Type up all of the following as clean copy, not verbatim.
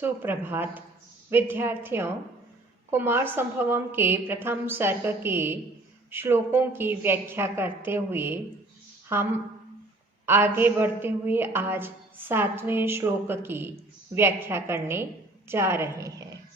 सुप्रभात विद्यार्थियों। कुमार संभवम के प्रथम सर्ग के श्लोकों की व्याख्या करते हुए हम आगे बढ़ते हुए आज 7वें श्लोक की व्याख्या करने जा रहे हैं।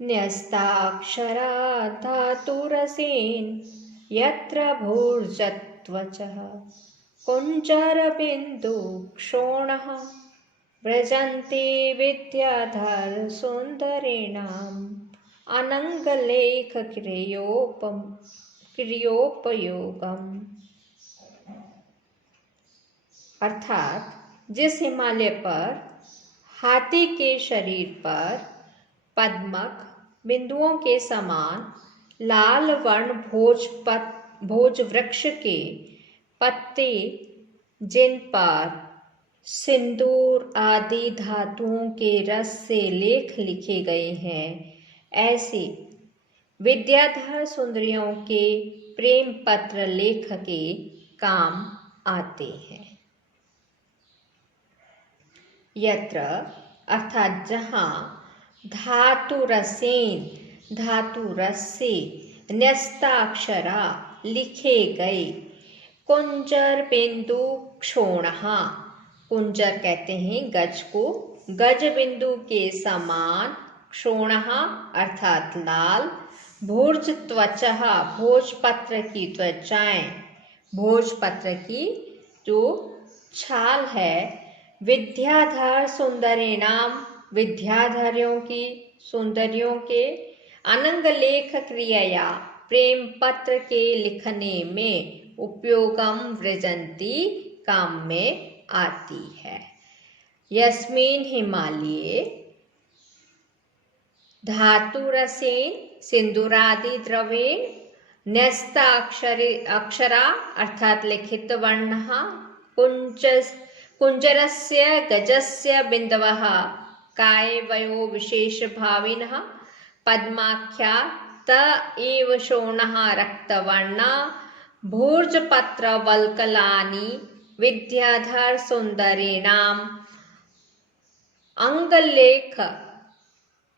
न्यस्ताक्षरा धातुरसेन यत्र भूर्जत्वचः कुञ्जरबिन्दु क्षोणः व्रजन्ते विद्याधर सुंदरेणाम अनंगलेख क्रियोपयोगम। अर्थात जिस हिमालय पर हाथी के शरीर पर पद्मक बिंदुओं के समान लाल वर्ण भोज वृक्ष के पत्ते जिन पर सिंदूर आदि धातुओं के रस से लेख लिखे गए हैं, ऐसे विद्याधर सुंदरियों के प्रेम पत्र लेख के काम आते हैं। यत्र अर्थात जहाँ धातु रस से न्यस्ताक्षरा लिखे गए कुंजर बिंदु क्षोणहा, कुंजर कहते हैं गज को, गज बिंदु के समान, क्षोणहा अर्थात लाल, भोज त्वचा भोजपत्र की त्वचाएं, भोजपत्र की जो छाल है, विद्याधर सुंदरेणाम विद्याधरियों की सुंदरियों के, अनंग लेख क्रिया प्रेम पत्र के लिखने में, उपयोगम वृजंती काम में आती है। यस्मिन हिमालये धातुरसेन सिंदूरादि द्रवेण न्यस्ताक्षरा अर्थात लिखित वर्णः कुंजरस्य गजस्य बिंदवः कायवयो विशेषभाविनः पद्माख्या त एव शोणः रक्तवर्णा भोजपत्र वल्कलानि विद्याधर सुंदरेणाम अंगलेख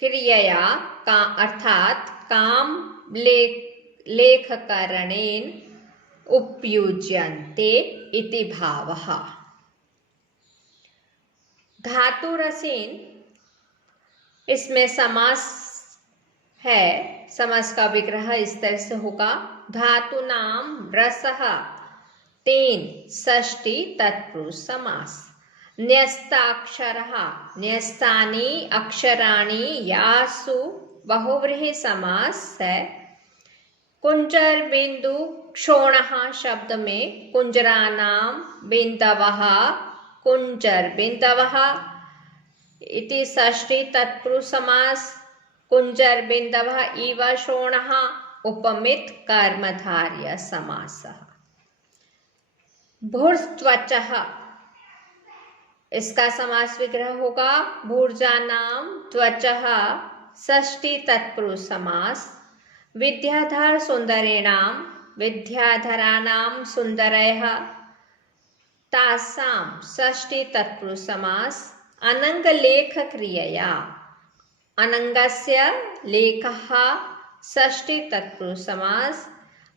क्रियया का अर्थात काम लेख करणेन उपयुज्यन्ते इति भावः। धातुरसेन इसमें समास है, समास का विग्रह इस तरह से होगा। धातु नाम रसः तेन षष्ठी तत्पुरुष समास। न्यस्ताक्षरः न्यस्तानि अक्षराणि यासु बहुव्रीहि समास है। कुंजर बिंदु क्षोणः शब्द में कुंजरानाम बिंदवः कुंजर बिंदवः इति षष्ठी तत्पुरुष समास। कुंजर बिंदवः इव शोणः उपमित कर्मधारय समासः। भूर्त्वचः इसका समास विग्रह होगा। भूर्जानाम त्वचः षष्ठी तत्पुरुष समास। विद्याधर सुंदरेणाम विद्याधराणाम सुंदरयः तासाम षष्ठी तत्पुरुष समास। अनंग लेख क्रियया अनंगस्य लेखः षष्ठी तत्पुरुष समास।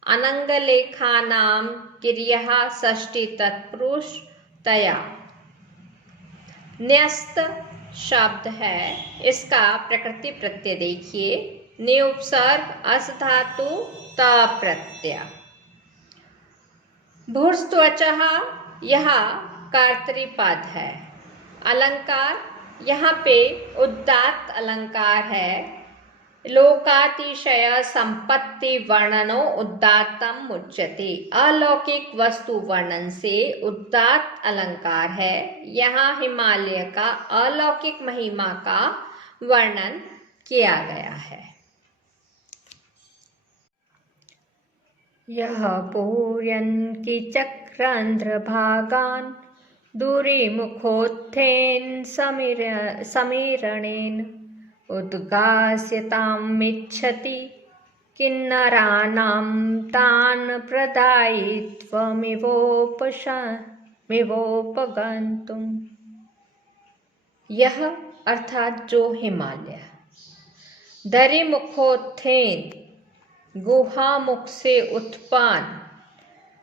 अनंगलेखानां क्रियः षष्ठी तत्पुरुष तया। न्यस्त शब्द है, इसका प्रकृति प्रत्यय देखिए। ने उपसर्ग अस धातु त प्रत्यय। भूर्त्वचः यह कर्तृपद है। अलंकार यहाँ पे उदात्त अलंकार है। लोकातिशय संपत्ति वर्णनो उदात्तम उच्यते। अलौकिक वस्तु वर्णन से उदात्त अलंकार है। यहाँ हिमालय का अलौकिक महिमा का वर्णन किया गया है। यह पूर्यन् की चक्रांध्र भागान दूरी मुखोत्थेन समीरणेन उद्गास्यतामिच्छति किन्नराणां तान् प्रदायित्वमिवोपगन्तुम्। यह अर्थात जो हिमालय। दरी मुखोत्थेन गुहामुख से उत्पन्न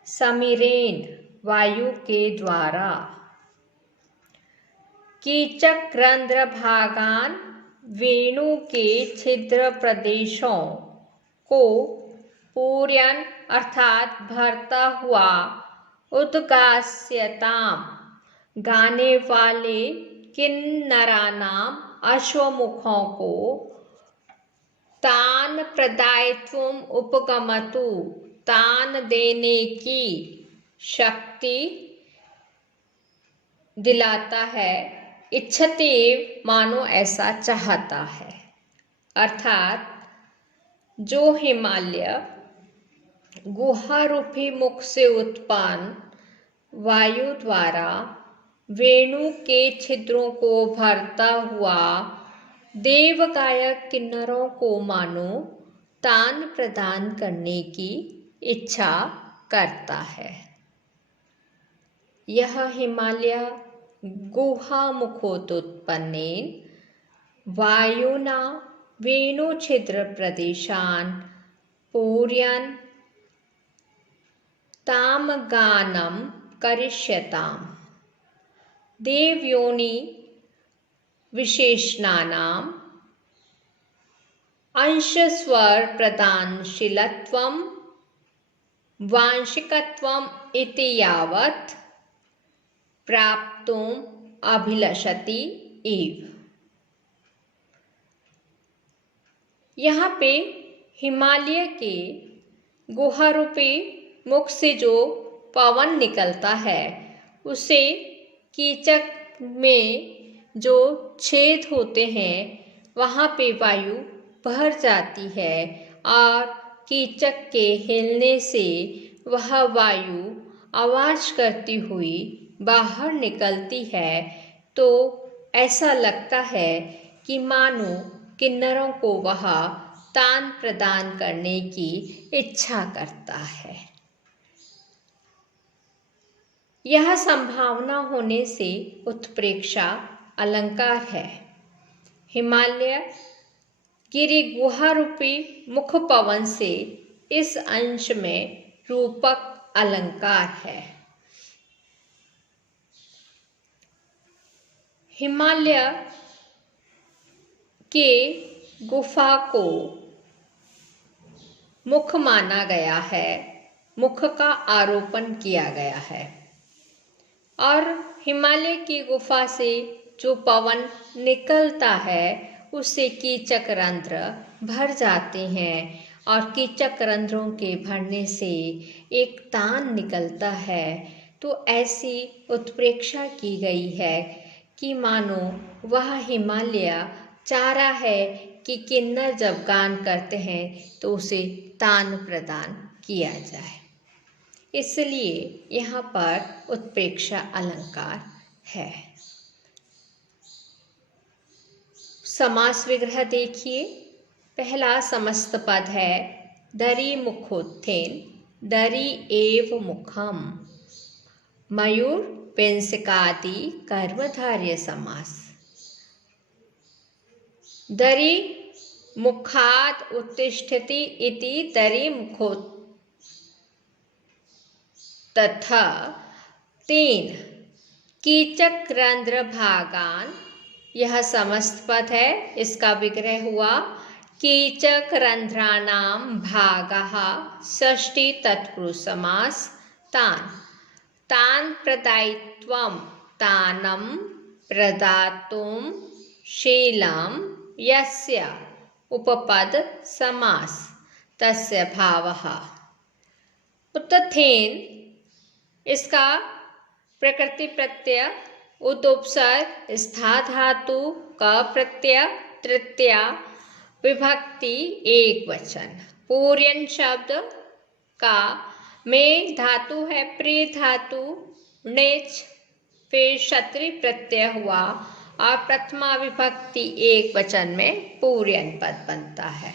समीरेन वायु के द्वारा कीचक रंध्र भागान वेणु के छिद्र प्रदेशों को पूर्यन अर्थात भरता हुआ उद्गास्यताम गाने वाले किन्नरानाम अश्वमुखों को तान प्रदायत्वम उपगमतु तान देने की शक्ति दिलाता है। इच्छतेव मानो ऐसा चाहता है। अर्थात जो हिमालय गुहा रूपी मुख से उत्पन्न वायु द्वारा वेणु के छिद्रों को भरता हुआ देव गायक किन्नरों को मानो तान प्रदान करने की इच्छा करता है। यह हिमालय गुहा मुखोत्पन्नेन वायुना वेणु छिद्र प्रदेशान पूर्यन ताम गानम करिष्यताम देवयोनि विशेषणानाम अंशस्वर प्रदानशीलत्वम वांशिकत्वम इति यावत् प्राप्तुम अभिलषति एव। यहाँ पे हिमालय के गुहा रूपी मुख से जो पवन निकलता है उसे कीचक में जो छेद होते हैं वहाँ पे वायु भर जाती है और कीचक के हिलने से वह वायु आवाज करती हुई बाहर निकलती है तो ऐसा लगता है कि मानो किन्नरों को वह तान प्रदान करने की इच्छा करता है। यह संभावना होने से उत्प्रेक्षा अलंकार है। हिमालय गिरि गुहा रूपी मुख पवन से इस अंश में रूपक अलंकार है। हिमालय के गुफा को मुख माना गया है, मुख का आरोपण किया गया है और हिमालय की गुफा से जो पवन निकलता है उससे कीचक रंध्र भर जाते हैं और कीचक रंध्रों के भरने से एक तान निकलता है। तो ऐसी उत्प्रेक्षा की गई है कि मानो वह हिमालय चाह रहा है कि किन्नर जब गान करते हैं तो उसे तान प्रदान किया जाए, इसलिए यहाँ पर उत्प्रेक्षा अलंकार है। समास विग्रह देखिए। पहला समस्त पद है दरी मुखोत्थेन, दरी एव मुखम, मयूर पेंसिकादि कर्मधारय समास। दरी मुखाद उत्तिष्ठति इति दरी मुखोत् तथा तेन कीचक रंध्र भागान, यह समस्त पद है, इसका विग्रह हुआ कीचक रंध्राणाम भागः षष्ठी तत्पुरुष समास। तान तान प्रदायित्वम तानम प्रदातुम शीलम यस्य उपपद समास तस्य भावः। उत्तथेन इसका प्रकृति प्रत्यय उदुपसर्ग स्था धातु का प्रत्यय तृतीया विभक्ति एक वचन। पूर्यन शब्द का में धातु है प्रे धातु नेच, फिर क्षत्रि प्रत्यय हुआ और प्रथमा विभक्ति एक वचन में पूर्यन पद बनता है।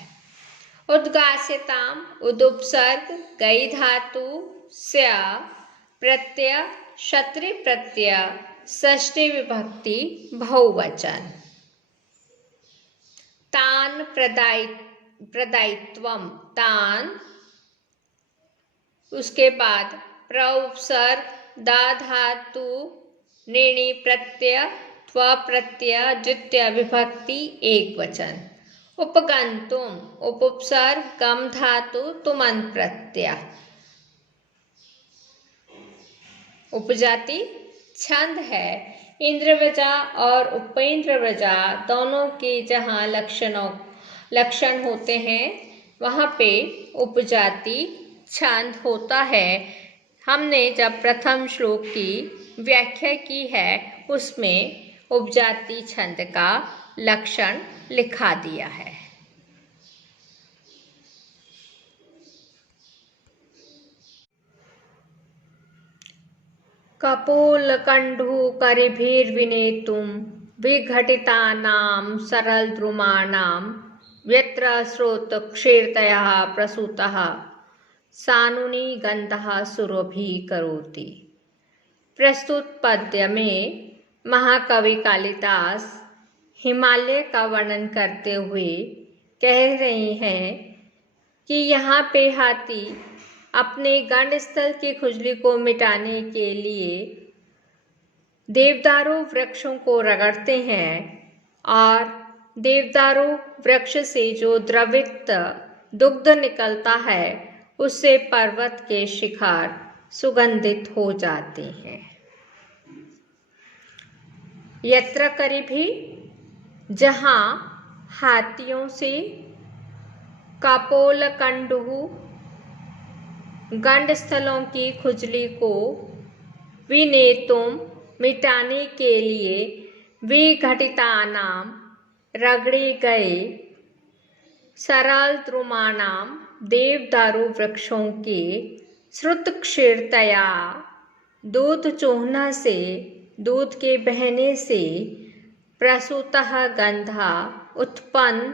उद्गास्यताम उदुपसर्ग गई धातु स्या प्रत्यय क्षत्रि प्रत्यय षष्ठी विभक्ति बहुवचन। तान प्रदायित्वम, तान, उसके बाद प्रउपसर्ग, दा धातु, ऋणी प्रत्यय, त्व प्रत्यय, द्वितीय विभक्ति एक वचन। उपगंतुम, उपसर्ग, गम धातु, तुमंत प्रत्यय। उपजाति छंद है। इंद्रवजा और उपेंद्रवजा दोनों के जहाँ लक्षण होते हैं वहाँ पे उपजाति छंद होता है। हमने जब प्रथम श्लोक की व्याख्या की है उसमें उपजाति छंद का लक्षण लिखा दिया है। कपोलकण्डूकरिभिर्विनेतुं विघटितानां सरलद्रुमाणां यत्र स्रोतक्षीर्तयः प्रसूतः सानुनी गन्धः सुरभिः करोति। प्रस्तुत पद्य में महाकवि कालिदास हिमालय का वर्णन करते हुए कह रहे हैं कि यहाँ पे हाथी अपने गंडस्थल की खुजली को मिटाने के लिए देवदारू वृक्षों को रगड़ते हैं और देवदारू वृक्ष से जो द्रवित दुग्ध निकलता है उससे पर्वत के शिखर सुगंधित हो जाते हैं। यत्र करिभी, जहाँ हाथियों से, कपोलकण्डुः, गंडस्थलों की खुजली को, विनेतुम, मिटाने के लिए, विघटितानाम, रगड़े गए, सरलद्रुमाणाम, देवदारू वृक्षों के, श्रुतक्षीरतया, दूध चूहना से, दूध के बहने से, प्रसूतः गंधा, उत्पन्न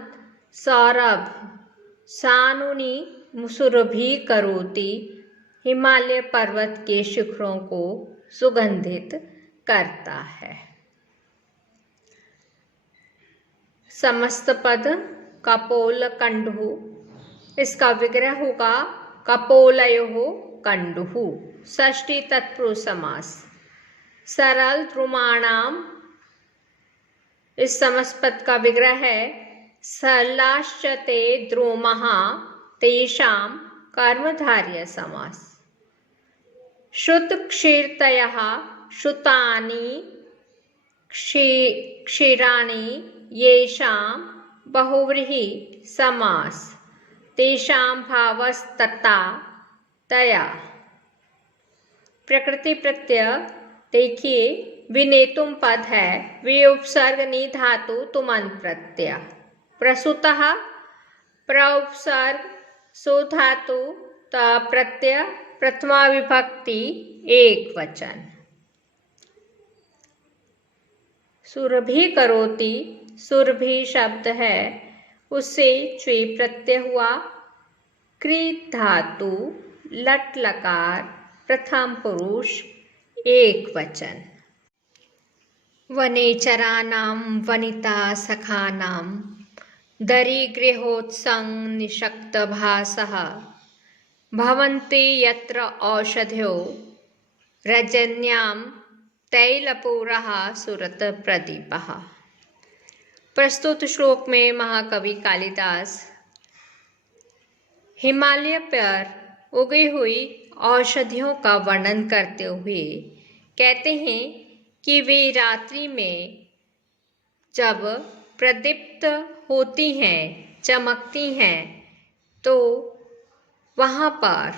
सौरभ, सानुनी सुरभि करोति, हिमालय पर्वत के शिखरों को सुगंधित करता है। समस्त पद कपोलकण्डुः, इसका विग्रह होगा कपोलयोः कण्डुः। षष्ठी तत्पुरुष समास। सरलद्रुमाणां, इस समस्त पद का विग्रह है सरलाश्चते द्रुमः तेषां कर्मधारय समास। श्रुतक्षीरतयः, श्रुतानि क्षीराणि येषां बहुव्रीहि समास। तेषां भावस्तथा तया। प्रकृति प्रत्यय देखिए, विनेतुम पद है, वे उपसर्ग नि धातु तुमंत प्रत्यय। प्रसूतः प्रउपसर्ग सो धातु त प्रत्यय प्रथमा विभक्ति एक वचन। सुरभि करोति, सुरभि शब्द है, उससे च्वे प्रत्यय हुआ। कृत धातु लट लकार प्रथम पुरुष एक वचन। वनेचराणां वनिता सखानां दरिगृहोत्संग निषक्तभासः भवन्ति यत्र औषध्यो रजन्यां तैलपूरः सुरत प्रदीपः। प्रस्तुत श्लोक में महाकवि कालिदास हिमालय पर उगी हुई औषधियों का वर्णन करते हुए कहते हैं कि वे रात्रि में जब प्रदीप्त होती हैं, चमकती हैं, तो वहाँ पर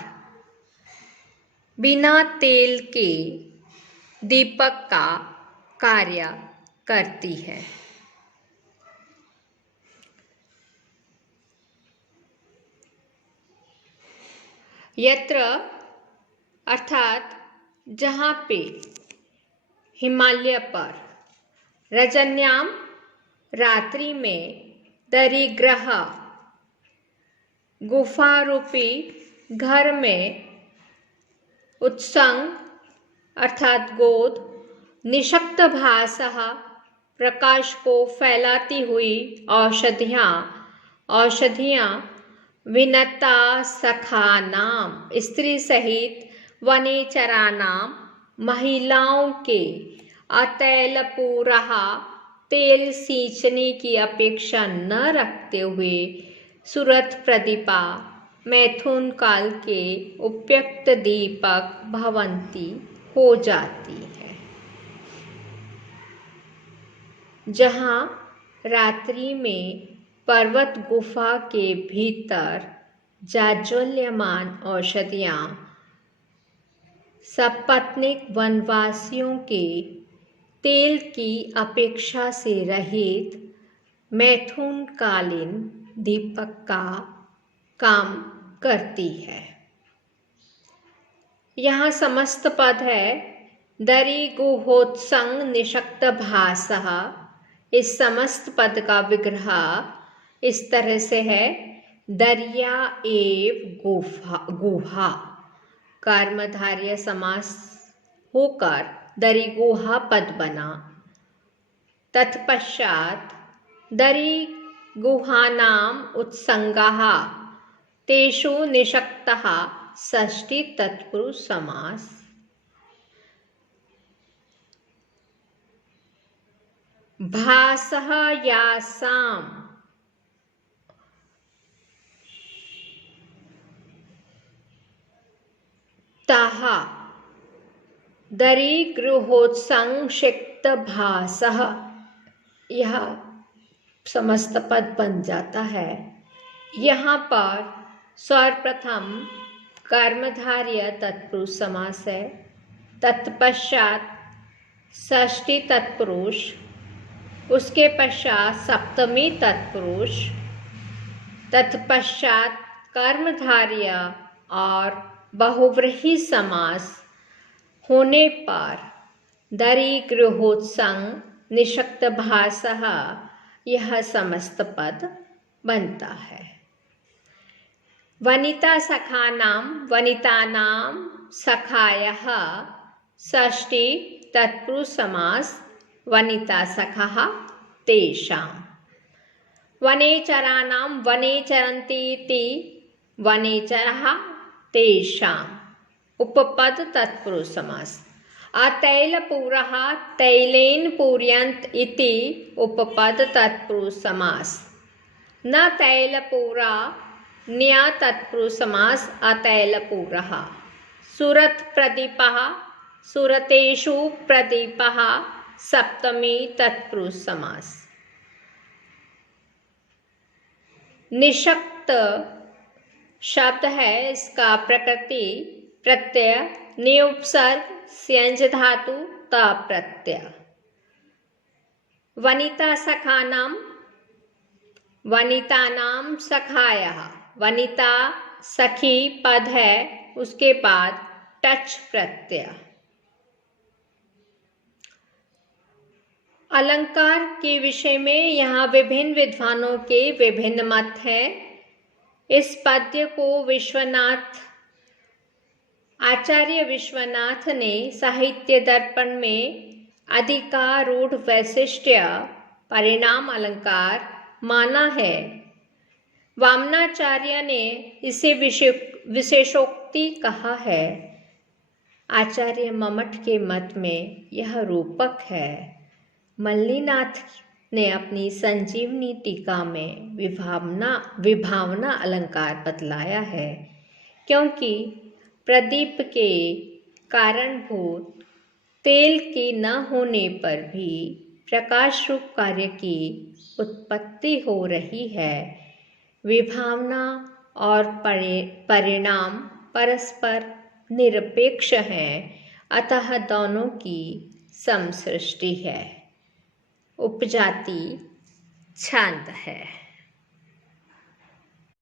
बिना तेल के दीपक का कार्य करती है। यत्र अर्थात जहाँ पे, हिमालय पर, रजन्याम रात्रि में, दरिग्रह गुफा रूपी घर में, उत्संग अर्थात गोद, निशक्त भासः प्रकाश को फैलाती हुई औषधियाँ विनता सखानाम स्त्री सहित वनेचरानाम महिलाओं के अतैलपूरः तेल सींचने की अपेक्षा न रखते हुए सुरथ प्रदीपा मैथुन काल के उपयुक्त दीपक भवंती हो जाती है। जहाँ रात्रि में पर्वत गुफा के भीतर जाज्वल्यमान औषधियाँ सपत्नीक वनवासियों के तेल की अपेक्षा से रहित मैथुनकालीन दीपक का काम करती है। यहाँ समस्त पद है दरी गुहोत्संग निशक्त भासः। इस समस्त पद का विग्रह इस तरह से है दरिया एव गुहा कर्मधारय समास होकर दरी गुहा पद बना। तत्पश्चात दरी गुहानाम उत्संगः तेषु निषक्तः षष्ठी तत्पुरुष समास। भासः यासाम तः दरी गृहोत्संक्षिप्त भासः। यह समस्त पद बन जाता है। यहाँ पर सर्वप्रथम कर्मधारय तत्पुरुष समास है। तत्पश्चात षष्ठी तत्पुरुष, उसके पश्चात सप्तमी तत्पुरुष, तत्पश्चात कर्मधारय और बहुव्रीहि समास होने पर दरी गृहोत्संग निषक्त भासः यह समस्त पद बनता है। वनिता सखानाम वनितानाम सखायः षष्ठी तत्पुरुष समास वनिता सखः तेषाम्। वनेचराणां वनेचरन्ति इति वनेचरः तेषाम् उपपद तत्पुरुष समास। अतैलपूरः तैलेन पूरयन्त इति उपपद तत्पुरुष समास। न तैलपूरा न्या तत्पुरुष समास अतैलपूरः। सुरथ प्रदीपः सुरतेषु प्रदीपः सप्तमी तत्पुरुष समास। निषक्त शब्द है, इसका प्रकृति प्रत्यय निउपसर्ग स्यंज धातु त प्रत्यय। वनिता सखानाम वनितानाम सखायः वनिता सखी पद है, उसके बाद टच प्रत्यय। अलंकार के विषय में यहाँ विभिन्न विद्वानों के विभिन्न मत हैं। इस पद्य को आचार्य विश्वनाथ ने साहित्य दर्पण में अधिकारूढ़ वैशिष्ट्य परिणाम अलंकार माना है। वामनाचार्य ने इसे विशेषोक्ति कहा है। आचार्य ममट के मत में यह रूपक है। मल्लीनाथ ने अपनी संजीवनी टीका में विभावना अलंकार बतलाया है, क्योंकि प्रदीप के कारणभूत तेल के न होने पर भी प्रकाश रूप कार्य की उत्पत्ति हो रही है। विभावना और परिणाम परस्पर निरपेक्ष हैं, अतः दोनों की समसृष्टि है। उपजाति छंद है।